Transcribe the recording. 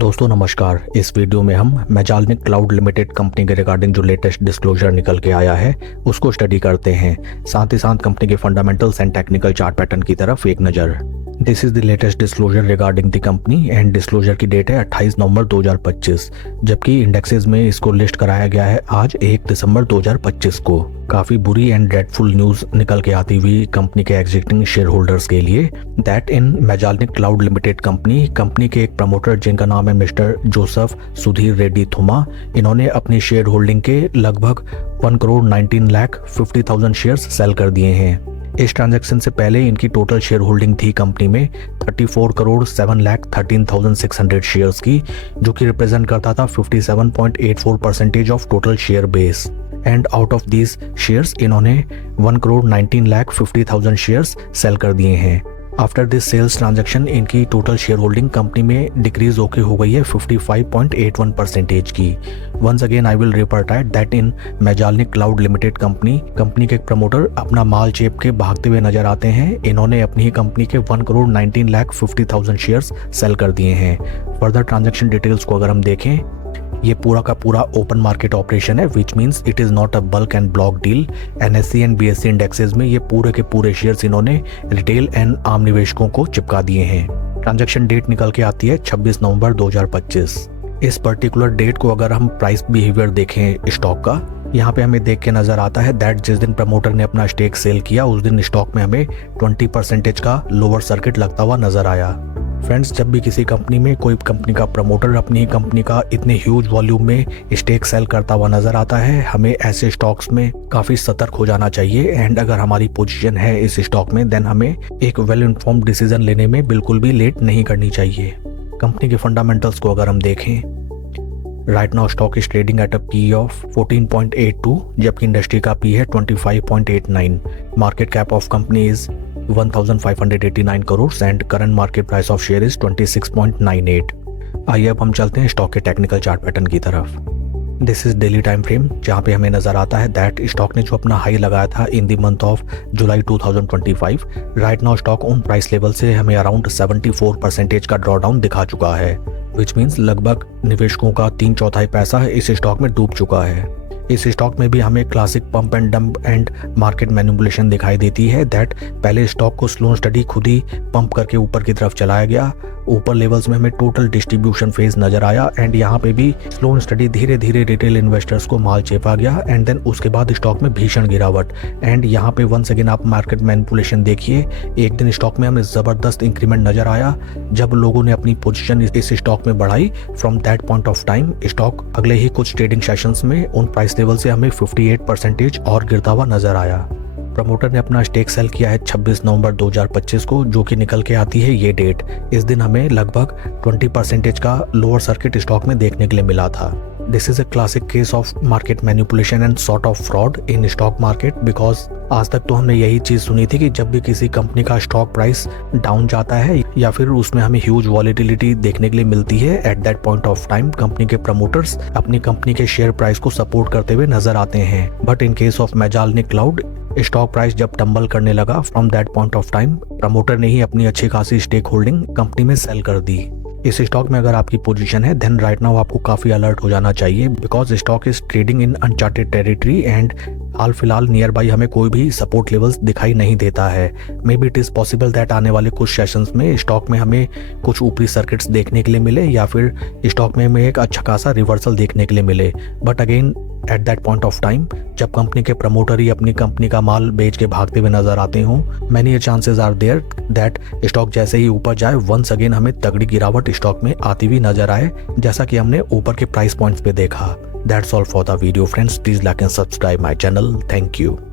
दोस्तों नमस्कार। इस वीडियो में हम मैजालनिक क्लाउड लिमिटेड कंपनी के रिगार्डिंग जो लेटेस्ट डिस्क्लोजर निकल के आया है उसको स्टडी करते हैं, साथ ही साथ कंपनी के fundamentals and technical chart pattern की तरफ एक नज़र। This is the latest disclosure regarding the company and disclosure की डेट है 28 नवंबर 2025, जबकि इंडेक्सेस में इसको लिस्ट कराया गया है आज 1 दिसंबर 2025 को। काफी बुरी एंड ड्रेडफुल न्यूज निकल के आती हुई कंपनी के एग्जिस्टिंग शेयर होल्डर्स के लिए, that in Magellanic cloud limited company के एक प्रमोटर जिनका नाम है मिस्टर जोसेफ सुधीर रेड्डी थुमा, इन्होंने अपनी शेयर होल्डिंग के लगभग 1,19,50,000 शेयर्स सेल कर दिए हैं। इस ट्रांजैक्शन से पहले इनकी टोटल शेयर होल्डिंग थी कंपनी में 34,07,13,600 शेयर्स की, जो कि रिप्रेजेंट करता था 57.84% of total share base. And out of these shares इन्होंने 1,19,50,000 शेयर्स सेल कर दिए हैं। आफ्टर दिस सेल्स ट्रांजैक्शन इनकी टोटल शेयर होल्डिंग कंपनी में डिक्रीज होके हो गई है 55.81% की। Once again I will repeat that in Magellanic cloud limited company के प्रमोटर अपना माल चेप के भागते हुए नजर आते हैं। इन्होंने अपनी ही कंपनी के 1,19,50,000 शेयर्स सेल कर दिए हैं। फर्दर ट्रांजैक्शन डिटेल्स को अगर हम देखें, ये पूरा का पूरा ओपन मार्केट ऑपरेशन है, which means it is not a bulk and block deal. NSE and BSE indexes में ये पूरे के पूरे शेयर्स इन्होंने रिटेल एंड आम निवेशकों को चिपका दिए हैं। ट्रांजैक्शन डेट निकल के आती है 26 नवंबर 2025। इस पर्टिकुलर डेट को अगर हम प्राइस बिहेवियर देखें स्टॉक का, यहाँ पे हमें देख के नजर आता है दैट जिस दिन प्रमोटर ने अपना स्टेक सेल किया उस दिन स्टॉक में हमें 20% का लोअर सर्किट लगता हुआ नजर आया। फ्रेंड्स, जब भी किसी कंपनी में कोई कंपनी का प्रमोटर अपनी कंपनी का इतने ह्यूज वॉल्यूम में स्टेक सेल करता हुआ नजर आता है, हमें ऐसे स्टॉक्स में काफी सतर्क हो जाना चाहिए। एंड अगर हमारी पोजीशन है इस स्टॉक में, देन हमें एक वेल इन्फॉर्म्ड डिसीजन लेने में बिल्कुल भी लेट नहीं करनी चाहिए। कंपनी के फंडामेंटल्स को अगर हम देखें, right now stock is trading at a P of 14.82, जबकि इंडस्ट्री का पी है 25.89। Market cap of company is 1,589 crore and current market price of share is 26.98। आइए अब हम चलते हैं स्टॉक के टेक्निकल चार्ट पैटर्न की तरफ। This is daily time frame, जहां पे हमें नजर आता है दैट स्टॉक ने जो अपना हाई लगाया था in the month of July 2025, right now stock उन प्राइस लेवल से हमें अराउंड 74% का ड्रॉडाउन दिखा चुका है, विच मीन्स लगभग निवेशकों का 3/4 पैसा इस स्टॉक में डूब चुका है। इस स्टॉक में भी हमें classic pump and dump and market manipulation दिखाई देती है दैट पहले स्टॉक को स्लो स्टडी खुद ही पंप करके ऊपर की तरफ चलाया गया। ऊपर लेवल्स में हमें टोटल डिस्ट्रीब्यूशन फेज नजर आया एंड यहाँ पे भी स्लो स्टडी धीरे धीरे रिटेल इन्वेस्टर्स को माल चेपा गया एंड देन उसके बाद स्टॉक में भीषण गिरावट। एंड यहाँ पे वंस अगेन आप मार्केट मैनिपुलेशन देखिए, एक दिन स्टॉक में हमें जबरदस्त इंक्रीमेंट नजर आया जब लोगों ने अपनी पोजीशन इस स्टॉक में बढ़ाई। From that point of time stock अगले ही कुछ ट्रेडिंग सेशंस में उन प्राइस लेवल से हमें 58% और गिरता हुआ नजर आया। प्रमोटर ने अपना स्टेक सेल किया है 26 नवंबर 2025 को, जो कि निकल के आती है ये डेट। इस दिन हमें लगभग 20% का लोअर सर्किट स्टॉक में देखने के लिए मिला था। This is a classic case of market manipulation and sort of fraud in stock market, because आज तक तो हमने यही चीज सुनी थी कि जब भी किसी कंपनी का स्टॉक प्राइस डाउन जाता है या फिर उसमें हमें ह्यूज वॉलेटिलिटी देखने के लिए मिलती है, at that point of time company के प्रमोटर्स अपनी कंपनी के शेयर प्राइस को सपोर्ट करते हुए नजर आते हैं। But in case of Magellanic cloud, stock price जब टंबल करने लगा, from that point of time promoter ने ही अपनी अच्छी खासी स्टेक होल्डिंग कंपनी में सेल कर दी। इस स्टॉक में अगर आपकी पोजीशन है देन राइट नाउ आपको काफी अलर्ट हो जाना चाहिए, because stock is trading in uncharted territory and हाल फिलहाल नियर बाई हमें कोई भी सपोर्ट लेवल्स दिखाई नहीं देता है। May be it is possible that आने वाले कुछ सेशंस में स्टॉक में हमें कुछ ऊपरी सर्किट्स देखने के लिए मिले या फिर स्टॉक में हमें एक अच्छा खासा रिवर्सल देखने के लिए मिले। But again eight that point of time जब कंपनी के प्रमोटर ही अपनी कंपनी का माल बेच के भागते हुए नजर आते हों, many chances are there that stock जैसे ही ऊपर जाए वंस अगेन हमें तगड़ी गिरावट स्टॉक में आती हुई नजर आए, जैसा कि हमने ऊपर के प्राइस पॉइंट्स पे देखा। That's all for the video friends. Please like and subscribe my channel. Thank you.